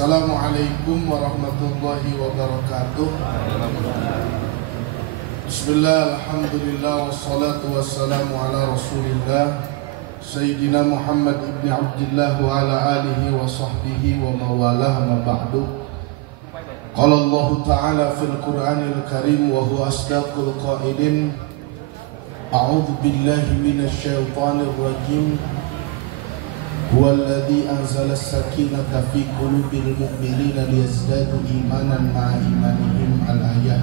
Assalamualaikum warahmatullahi wabarakatuh. Bismillah, alhamdulillah, wassalatu wassalamu ala rasulillah Sayyidina Muhammad ibn Abdullah wa ala alihi wa sahbihi wa mawalah ma ba'du. Qala Allah ta'ala fil Qur'anil Karim wa huwa asdaqul qailin. A'udzu billahi minasy syaithanir rajim. Huwallazi anzala as-sakinata fi qulubil mu'minina liyazdadu imanan ma'a imanihim al-ayah.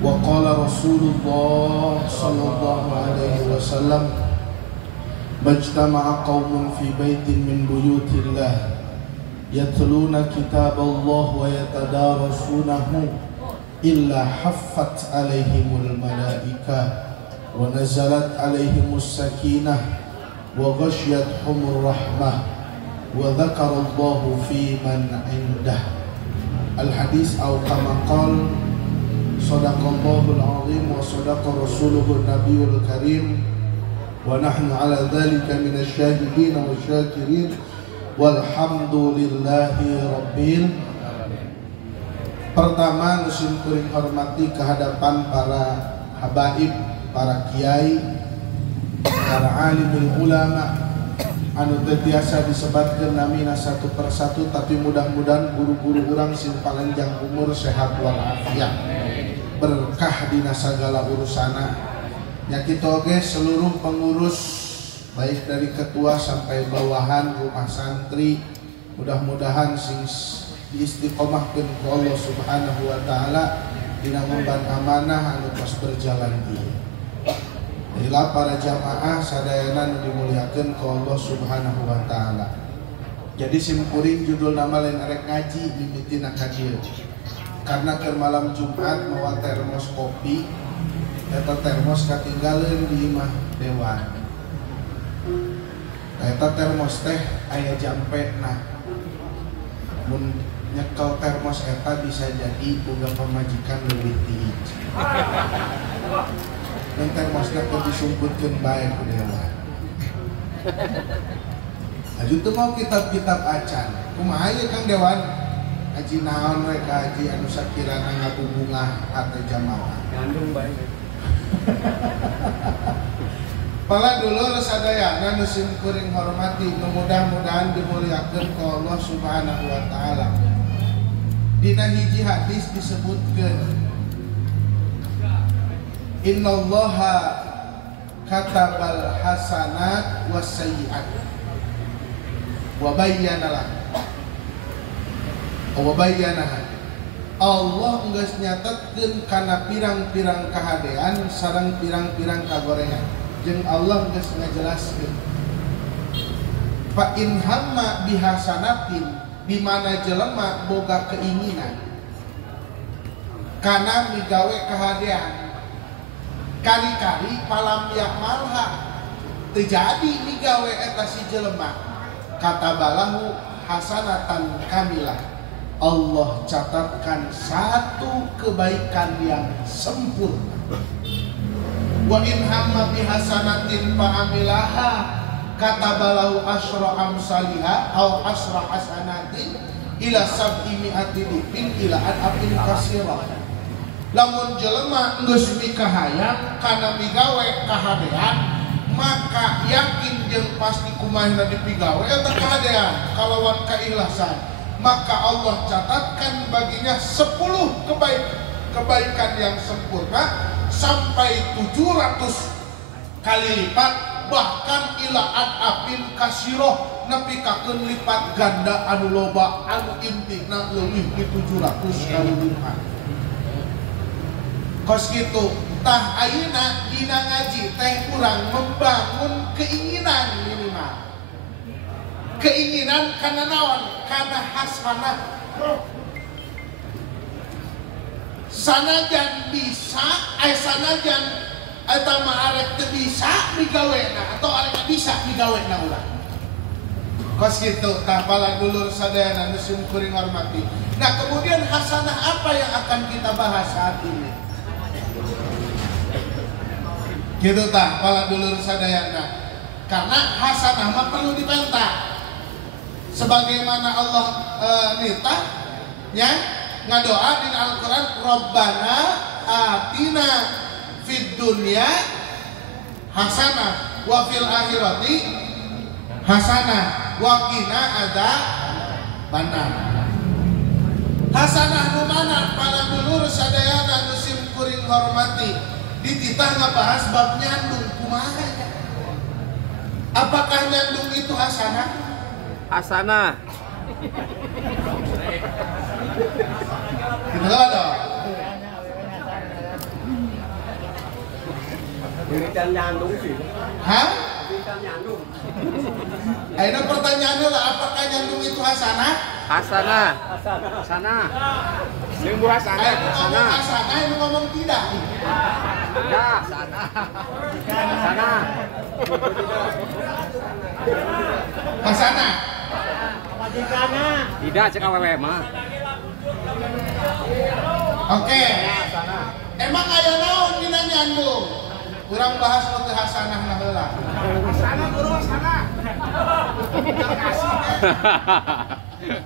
Wa qala Rasulullah sallallahu alaihi wasallam majtama'a qaumun fi baitin min buyutillah yatluna kitaballah wa yatadarasunahu illa haffat alaihimul malaikah wa nazalat alaihimus sakinah wa ghasyiyatuhumur rahmah wa dzakarallahu fi man indah. Al-hadis atau kama qala sadaqallahul azim wa sadaqa rasuluhun nabiyul karim wa nahnu ala dzalika minasy syahidin wa syakirin walhamdulillahi rabbil. Pertama, nusin kuring hormati kehadapan para habaib, para kiai, para alimul ulama anu biasa disebatkeun namina satu persatu, tapi mudah-mudahan guru-guru urang sing panjang umur, sehat walafiat, berkah dina sagala urusana. Nya kitu oge seluruh pengurus baik dari ketua sampai bawahan rumah santri, mudah-mudahan sing diistiqomahkeun ku Allah Subhanahu wa taala dina ngemban amanah anu tos berjalan ieu. Inilah para jamaah sadayana dimuliakeun ku Allah Subhanahu wa taala. Jadi simkuring judul nama lain arek ngaji mimitina ka dieu. Karena ke malam Jumat mawa termos kopi, eta termos katinggalin di imah dewan. Eta termos teh aya jampena. Mun nyekel termos eta bisa jadi boga pamajikan leuwih ti. Dan termosnya kok disumputkeun bae ku dewan. Aju teu mau kitab-kitab acan. Kumaha ieu Kang Dewan? Haji naon we ka haji anu sakirana ngabubungah hate jamaah. Ngandung bae. Pala dulur sadayana nu sim kuring hormati, mudah-mudahan dimuliakeun ku Allah Subhanahu wa taala. Dina hiji hadis disebutkeun innallaha katabal hasanat was sayyi'at wa bayyana Allah geus nyatetkeun kana pirang-pirang kahadean sareng pirang-pirang kagorengan, jeung Allah geus ngajelaskeun fa in hamma bihasanatin, di mana jelema boga keinginan kana migawe kahadean, kali-kali palam yakmalha terjadi migawe eta si jelema, kata balahu hasanatan kamilah, Allah catatkan satu kebaikan yang sempurna. Wa in hamma bihasanatin fa'amilaha kata balahu asyra amsalihha au asyra hasanatin ila sab'i mi'ati difin ila adafin kasirah. Lamun jelema geus mikahayang kana migawe kahadean, maka yakin jeung pasti kumaha dipigawe eta kahadean kalawan kaikhlasan, maka Allah catatkan baginya 10 kebaikan yang sempurna sampai 700 kali lipat, bahkan ila adafin kasiroh, nepi kakeun lipat ganda anu loba anu intina leuwih di 700 kali lipat. Kos gitu, tah ayeuna dina ngaji teh kurang membangun keinginan minimal. Keinginan kana naon? Kana hasanah. Sanajan bisa, sanajan eta mah arek teu bisa migawena atau arek bisa migawena urang. Kos gitu, tah bala dulur sadayana nu kuring hormati. Nah, kemudian hasanah apa yang akan kita bahas saat ini? Gitu tah pala dulur sadayana. Karena hasanah mah perlu dibantah. Sebagaimana Allah nita nya ngadoa di Al-Qur'an Rabbana atina fid dunya hasanah wa fil akhirati hasanah wa qina adzabannar. Hasanah nu mana pada dulur sadayana nu sim kuring hormati dititah ngabahas bab nyandung kumaha. Apakah nyandung itu hasanah? Hasanah. Kita dong. Pilihan nyandung sih. Hah? Pilihan nyandung. Ayo pertanyaannya lah, apakah nyandung itu hasanah? Hasanah. Hasanah. Yang buah hasanah. Ayo ngomong hasanah, ini ngomong tidak. Ya, hasanah. Hasanah. Hasanah. Tidak cek awewe mah. Oke. Emang aya naon dina nyandung? Kurang bahas tentang hasanah nah heula. Hasanah guru hasanah.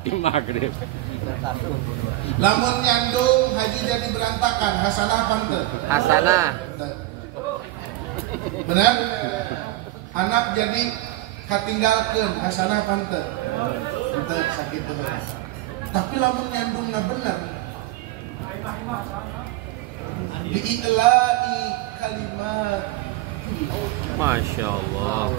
Di maghrib. Lamun nyandung haji jadi berantakan, hasanah apa henteu? Hasanah. Benar? Anak jadi katinggalkeun, hasanah apa henteu? Henteu sakit tuh. Tapi lamun nyandungna bener. Bi'i'la'i kalimat. Masya Allah.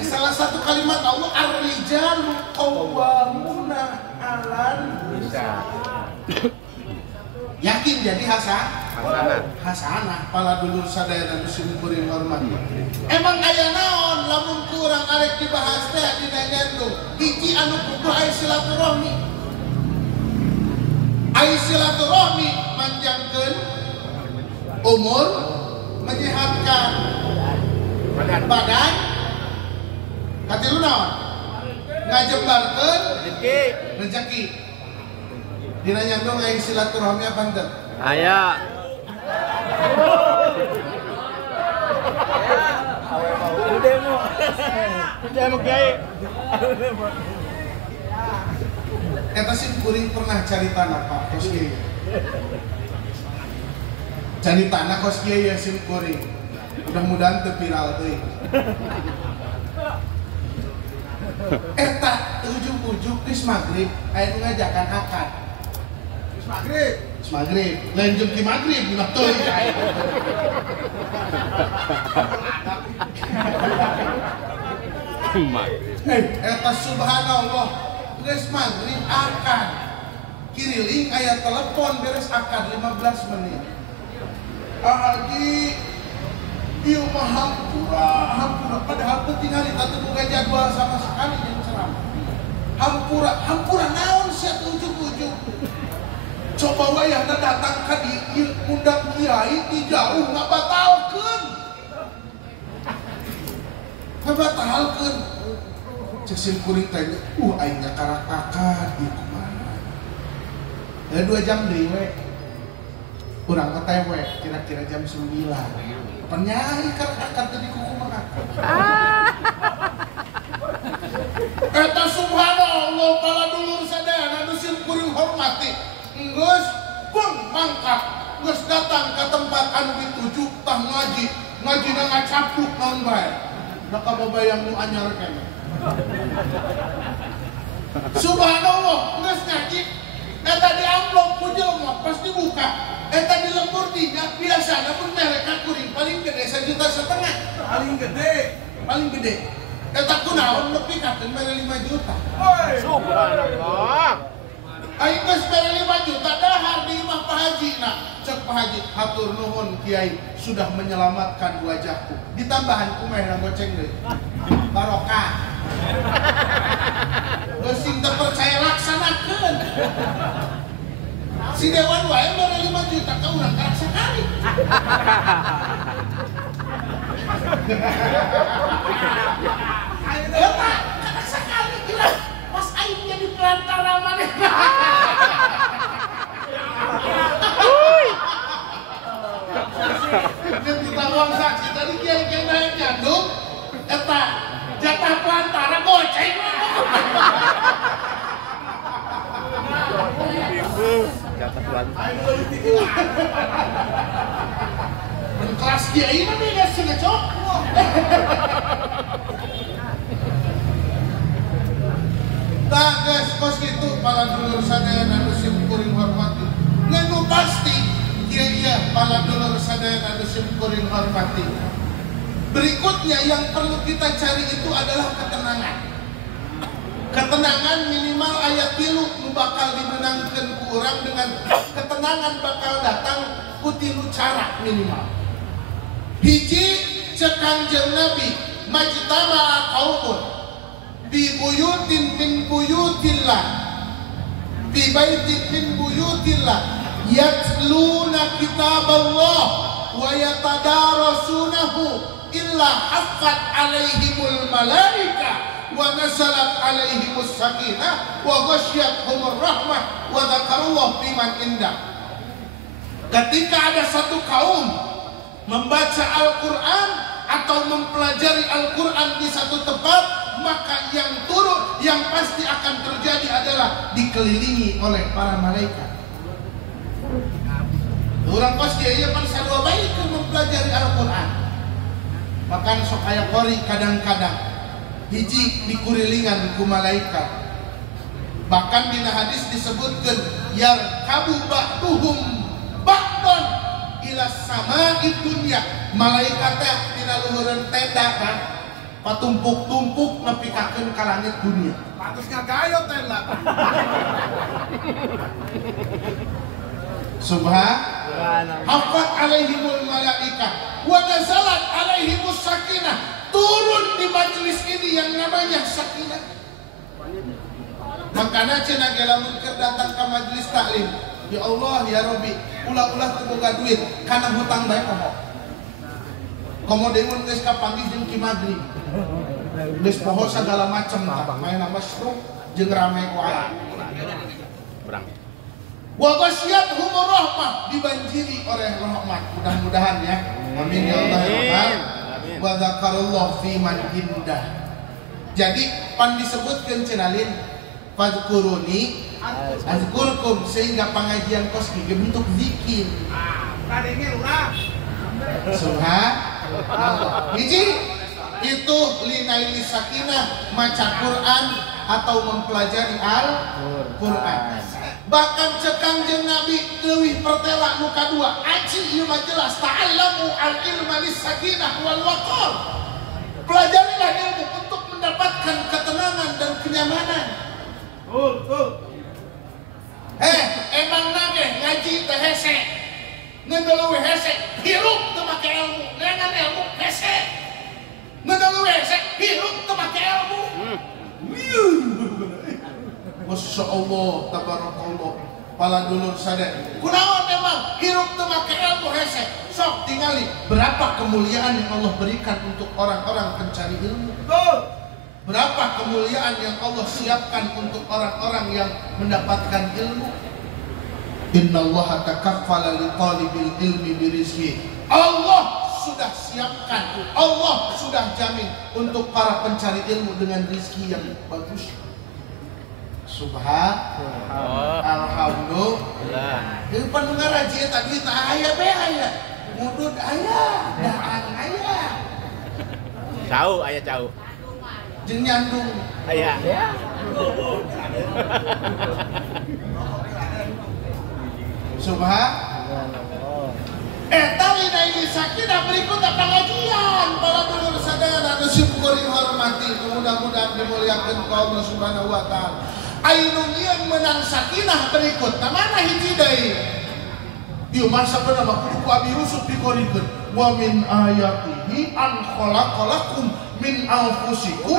Salah satu kalimat Allah ar-rijalu qawwamuna 'alan nisa. Yakin jadi Hasanah. hasanah pala dulur sadaya muslim kuring hormat. Emang aya naon lamun kurang arek dibahas teh dina nyandung. Hiji anu kudu aya silaturahmi. Aya silaturahmi manjangkeun umur, menyehatkan badan, katilu naon? Ngajembarkeun rezeki. Dina nyandung aya silaturahmi apa henteu? Aya. Udah mau kiai. Eta sih kuring pernah cari tanah Pak kos kieu. Cari tanah kos kieu ya sim kuring. Mudah-mudahan teu viral teuing. Eta ujug-ujug geus magrib aya nu ngajakan akad. Geus magrib. Geus magrib. Lain jam ki magrib ulah teuing aya. Eta subhanallah geus magrib akad. Kiriling aya telepon beres akad 15 menit. Haji ieu mah hampura padahal teu tingali teu boga jadwal sama sekali jeung ceramah. Hampura naon sia ujug-ujug. Coba wayahna datang ka dieu undang kiai di jauh ngabatalkeun. Ngabatalkeun. Cek sim kuring teh, aing karak akad ieu kumaha. Ya 2 jam deui we. Urang OTW kira-kira jam 9. Penyahi karak akad tadi kuku mah. Eta subhanallah pala dulur sadayana nu sim kuring hormati. Geus pung mangkat, geus datang ke tempat anu dituju tah ngaji. Ngajina ngacapluk naon bae. Da kababayang nu anyar keneh. Subhanallah, geus ngaji eta di amplop ku jelema pas dibuka, eta di lembur dinya biasana pun mereka kuring paling gede 1,5 juta. Paling gede. Eta kunaon nepi ka teu mere 5 juta. Subhanallah. Aing geus mere 5 juta dahar di imah Pak Haji. Nah, cek Pak Haji, hatur nuhun Kiai sudah menyelamatkan wajahku. Ditambahan kumeh na goceng deui. Barokah. Sing teu percaya laksanakeun. Si Dewan wae mere 5 juta ka urang karak sakali. Eta karak sakali gila. Pas aing jadi pelantara maneh. Kita uang saksi tadi kiai-kiai naik jatuh. Eta jatah pelantara goceng Kelas dia ini nih gak sih ngecok. Tak guys, kos gitu pala dulur sadaya anu simkuring hormati. Nganu pasti iya pala dulur sadaya anu simkuring hormati. Berikutnya yang perlu kita cari itu adalah ketenangan. Ketenangan minimal ayat tilu bakal dimenangkan ku urang dengan ketenangan bakal datang kutilu cara minimal. Hiji cek Kanjeng Nabi majtama'a qaumun bi buyutin min buyutillah bi baitin min buyutillah yatluna kitaballah wa yatadarasunahu illa haffat alaihimul malaika wa nazalat alaihimus sakinah wa ghasyiyatuhumur rahmah wa dzakarullah liman indah. Ketika ada satu kaum membaca Al-Quran atau mempelajari Al-Quran di satu tempat, maka yang turun yang pasti akan terjadi adalah dikelilingi oleh para malaikat. Orang pas dia pan sarua baik mempelajari Al-Quran. Makan sok aya kori kadang-kadang hiji dikurilingan ku malaikat. Bahkan di hadis disebutkan yarkabu ba'duhum ba'don ila sama'i dunya. Malaikat teh tina luhureun tenda kan patumpuk-tumpuk nepikakeun ka langit dunia. Patus ngagayo tenda. Subhanallah. Hafat alaihimul malaika wa nazalat alaihimus sakinah. Turun di majelis ini yang namanya sakinah. Makanya cenah ge lamun keur datang ka majelis taklim, ya Allah ya Rabbi, ulah-ulah teu boga duit kana hutang bae komo. Komo deui mun geus kapanggih jeung Ki Maghrib. Geus poho sagala macem tah, maena masruk jeung rame ku aya. Berang. Wa ghasyiyatuhumur rahmah, dibanjiri oleh rahmat. Mudah-mudahan ya. Amin ya Allah ya Rabbal. Wa dzakarullah fi man indah. Jadi pan disebutkeun cenalin fadzkuruni azkurkum, sehingga pengajian kos ge bentuk zikir. Tadenge urang. Subhanallah. Hiji itu linaili sakinah maca Quran atau mempelajari Al-Quran. Bahkan cek Kanjeng Nabi leuwih pertela nu kadua, aji ieu mah jelas ta'allamu al-ilma lis-sakinah wal waqar. Pelajarilah ilmu untuk mendapatkan ketenangan dan kenyamanan. Emang nage ngaji teh hese. Ngeundeuleuh hese, hirup teu make ilmu, lengan ilmu hese. Ngeundeuleuh hese, hirup teu make ilmu. Masya Allah, tabarakallah. Pala dulur sadaya. Kunaon emang hirup teu make ilmu hese. Sok tingali berapa kemuliaan yang Allah berikan untuk orang-orang pencari ilmu. Berapa kemuliaan yang Allah siapkan untuk orang-orang yang mendapatkan ilmu. Innallaha takaffala li talibil ilmi birizqi. Allah sudah siapkan, Allah sudah jamin untuk para pencari ilmu dengan rezeki yang bagus. Subhanallah. Alhamdulillah. Ieu pan ngaraji eta duit aya bae aya. Mudud aya, daang aya. Cau aya cau. Jeung nyandung Aya. Subhanallah. Eta linaili sakinah berikutna pengajian para dulur sadaya anu syukuring hormati, mudah-mudahan dimuliakeun ku Allah Subhanahu wa taala. Anu nyieun menang sakinah berikutna mana hiji deui? Ieu mah sabeuna mah kudu ku abi rusuk dikorikeun. Wa min ayatihi an khalaqalakum min anfusikum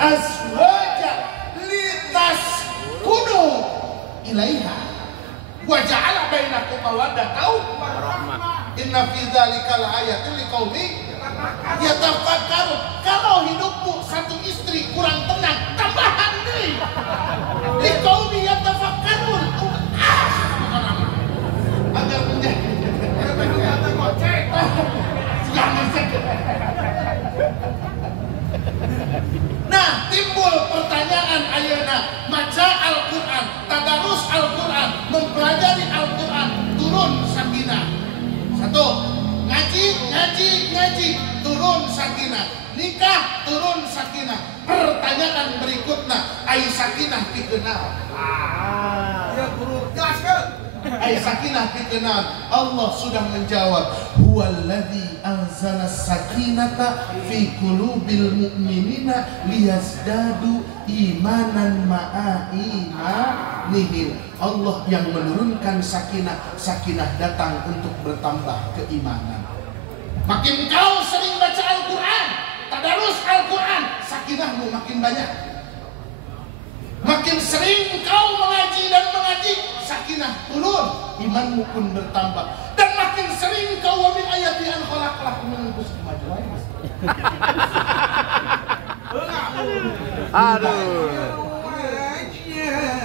azwaja litaskunu ilaiha wa ja'ala bainakum mawaddatan wa rahmah. Inna fi dzalika laayatin liqaumin yatafakkarun. Kalau hidupmu satu istri kurang tenang, tambahan deui. Liqaumin yatafakkarun. Agar menjadi gocek. Jangan sakit. Nah, timbul pertanyaan ai sakinah dikenal. Ya guru jelaskan. Ai sakinah dikenal. Allah sudah menjawab, huwallazi anzala sakinata fi qulubil mu'minina liyazdadu imanan ma'a imanihim. Allah yang menurunkan sakinah. Sakinah datang untuk bertambah keimanan. Makin kau sering baca Al-Quran, tadarus Al-Quran, sakinahmu makin banyak. Makin sering kau mengaji dan mengaji, sakinah turun, imanmu pun bertambah. Dan makin sering kau wa min ayati an khalaqalakum min anfusikum kemajuan. Aduh.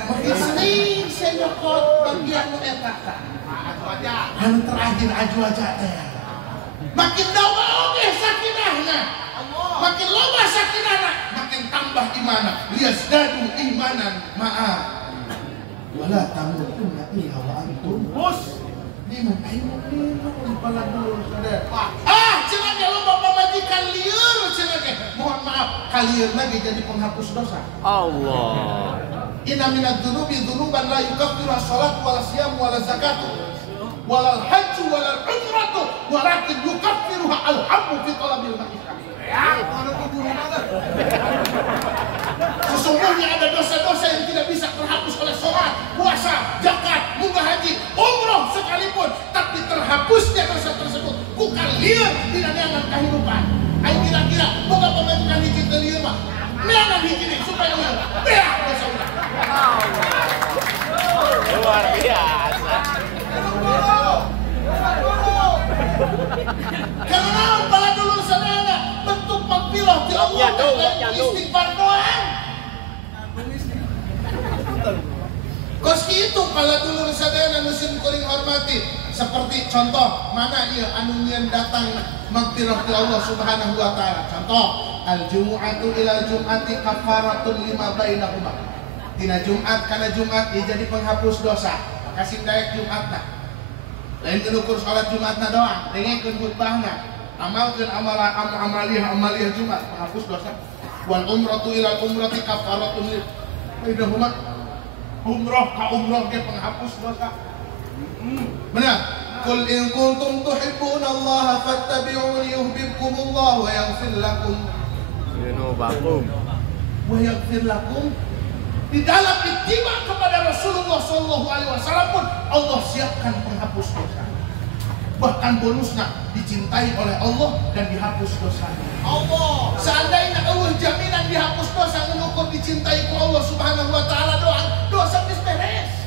Makin sering saya nyokot bagian eta. Anu terakhir aju aja teh. Makin dawa oge sakinahna. Makin loba sakinahna, makin tambah imanah. Liyazdadu imanan ma'a wala tamutunna illa wa antum muslimun. Ayo pala dulu sadar. Cenah ge loba pamajikan lieur cenah ge. Mohon maaf, kalieurna ge jadi penghapus dosa. Allah. Inna minadz dzunubi dzunuban la yukaffiru as-salatu wala siyam wala zakatu wala al-hajju wala al-umratu walakin yukaffiruha al-hammu fi talabil maisha. Sesungguhnya ada dosa-dosa yang tidak bisa terhapus oleh sholat, puasa, zakat, munggah haji, umroh sekalipun, tapi terhapusnya dosa tersebut bukan liar tidak neangan kehidupan. Ayo kira-kira boga pemajikan hiji teu lieur mah neangan hiji nih supaya liar beak dosa urang. Luar biasa. Karena pala dulu sadana bentuk magfirah di Allah dan istighfar doang. Koski itu pala dulu sadana musim kuring hormati. Seperti contoh mana ieu anu nyieun datang magfirah di Allah Subhanahu wa taala. Contoh, al-jumu'atu ila jum'ati kafaratun lima bainahuma. Tina Jumat kana Jumat ieu jadi penghapus dosa. Kasih daek Jumatna. Lain ukur sholat Jumatna doang, dengekeun khutbahna, amalkeun amaliyah Jumat, penghapus dosa. Wal umratu ilal umrati kafaratun bainahuma. Umroh ka umroh ge penghapus dosa. Benar. Qul in kuntum tuhibbunallaha fattabi'uni yuhibbukumullah wa yaghfir lakum Yunubakum. wa yaghfir lakum. Di dalam ittiba kepada Rasulullah SAW pun Allah siapkan penghapus dosa. Bahkan bonusnya dicintai oleh Allah dan dihapus dosa. Allah. Seandainya Allah jaminan dihapus dosa, mengukur dicintai ku Allah Subhanahu wa taala doang, dosa geus beres.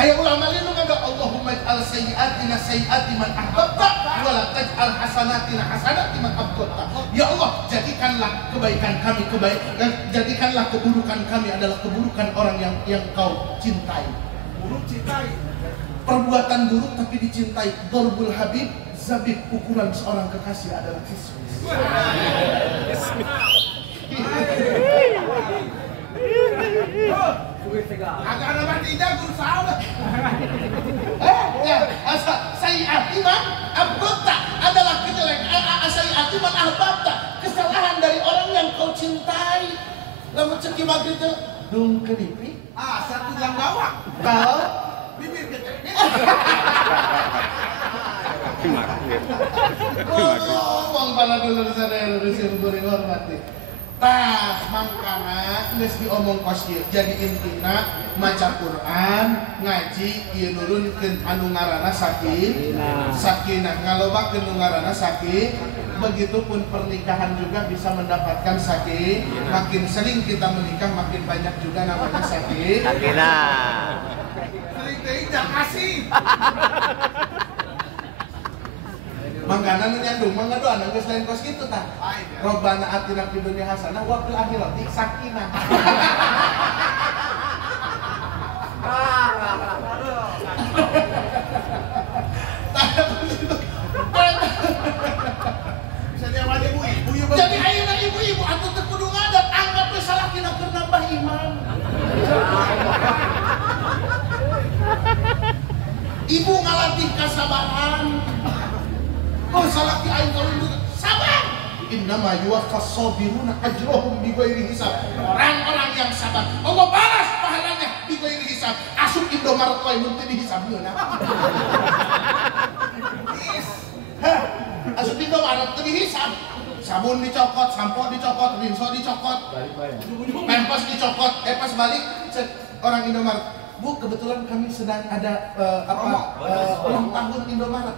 Aya ulama lain nu ngada Allahumma ij'al sayyi'atina sayyi'ati man ahbabta wa la taj'al hasanatina hasanati man abghadta. Ya Allah, jadikanlah kebaikan kami jadikanlah keburukan kami adalah keburukan orang yang Kau cintai. Buruk cintai. Perbuatan buruk tapi dicintai. Darbul habib zabib, ukuran seorang kekasih adalah kismis. Agak ada mati jagur sahabat. Sayyi'ati man ahbabta adalah kejelekan. Sayyi'ati man ahbabta, kesalahan dari orang yang kau cintai. Lamun ceki maghrib teh dung kedipi. Satu yang bawah. Kalau bibir gede. Ngomong pala dulu sadaya rusin kuring hormati. Tah mangkana geus diomong kos ieu. Jadi intina maca Quran, ngaji ieu nurunkeun anu ngaranna sakinah. Ngalobakeun nu ngaranna sakinah. Begitupun pernikahan juga bisa mendapatkan sakinah. Makin sering kita menikah makin banyak juga namanya sakinah. Sering teh jangan kasih. Mangkana nu nyandung mangga doa geus lain kos kitu tah. Robbana atina fid dunya hasanah wa fil akhirati sakinah. Jadi ayeuna ibu-ibu atuh teu kudu ngadat, anggap we salakina keur nambah iman. Ibu ngalatih kasabaran. Oh salaki aing kawin sabar. innama yuwaffas sabiruna ajrahum bighairi hisab. Orang-orang yang sabar Allah balas pahalanya bighairi hisab. Asup Indomaret lain mun teu dihisabkeun. Asup Indomaret teu dihisab. Sabun dicokot, sampo dicokot, rinso dicokot, pampers dicokot, pas balik orang Indomaret, Bu kebetulan kami sedang ada ulang tahun Indomaret.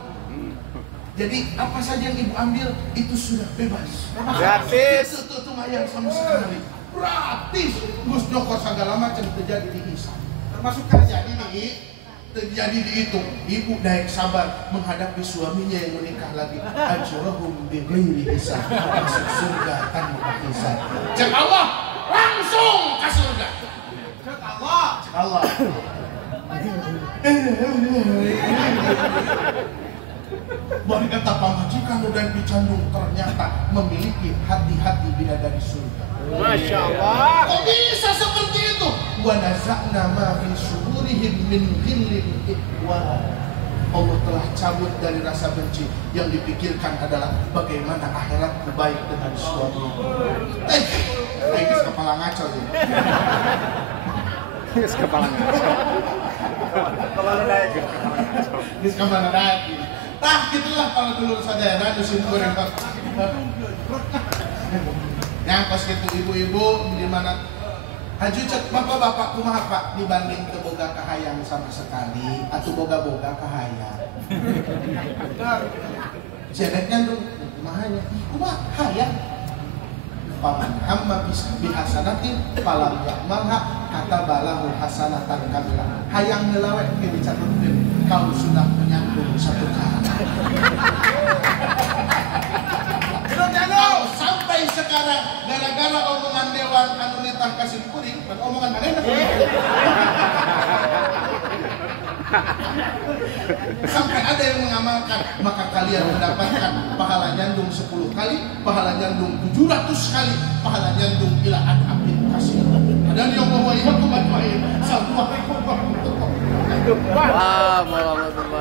Jadi apa saja yang ibu ambil itu sudah bebas. Gratis. Itu lumayan sama sekali. Gratis. Gus nyokot segala macam terjadi di Isa. Termasuk terjadi di itu. Ibu daek sabar menghadapi suaminya yang menikah lagi. Ajrahum bighairi hisab. Masuk surga tanpa hisab. Cek Allah langsung ke surga. Cek Allah. Bari kata pamajikan udah dicandung ternyata memiliki hati-hati bidadari surga. Masya Allah. Kok bisa seperti itu? Wa nazakna ma fi syururihim min ghillin ikhwan. Allah telah cabut dari rasa benci. Yang dipikirkan adalah bagaimana akhiratku baik dengan suami. Ini kepala ngaco ya. Kepala ngaco. Ini kepala naik. Nah gitulah para dulur sadayana dusun goreng. Yang pas gitu ibu-ibu di mana haju cek bapak-bapak kumaha Pak dibanding teu boga kahayang sama sekali atuh boga-boga kahayang. Jeneknya tuh kumahanya kumaha hayang. Paman amma bihasanatin falam ya'malha katabalahu hasanatan kamilah. Hayang heula we dicatatkeun kau sudah menyambung satu kali. Kalau sampai sekarang gara-gara omongan dewan anu nitah kasih kuring, omongan manehna. Sampai ada yang mengamalkan, maka kalian mendapatkan pahala nyandung 10 kali, pahala nyandung 700 kali, pahala nyandung ila adabin kasih. Dan yang bawa ihakum ajmain. Assalamualaikum warahmatullahi wabarakatuh.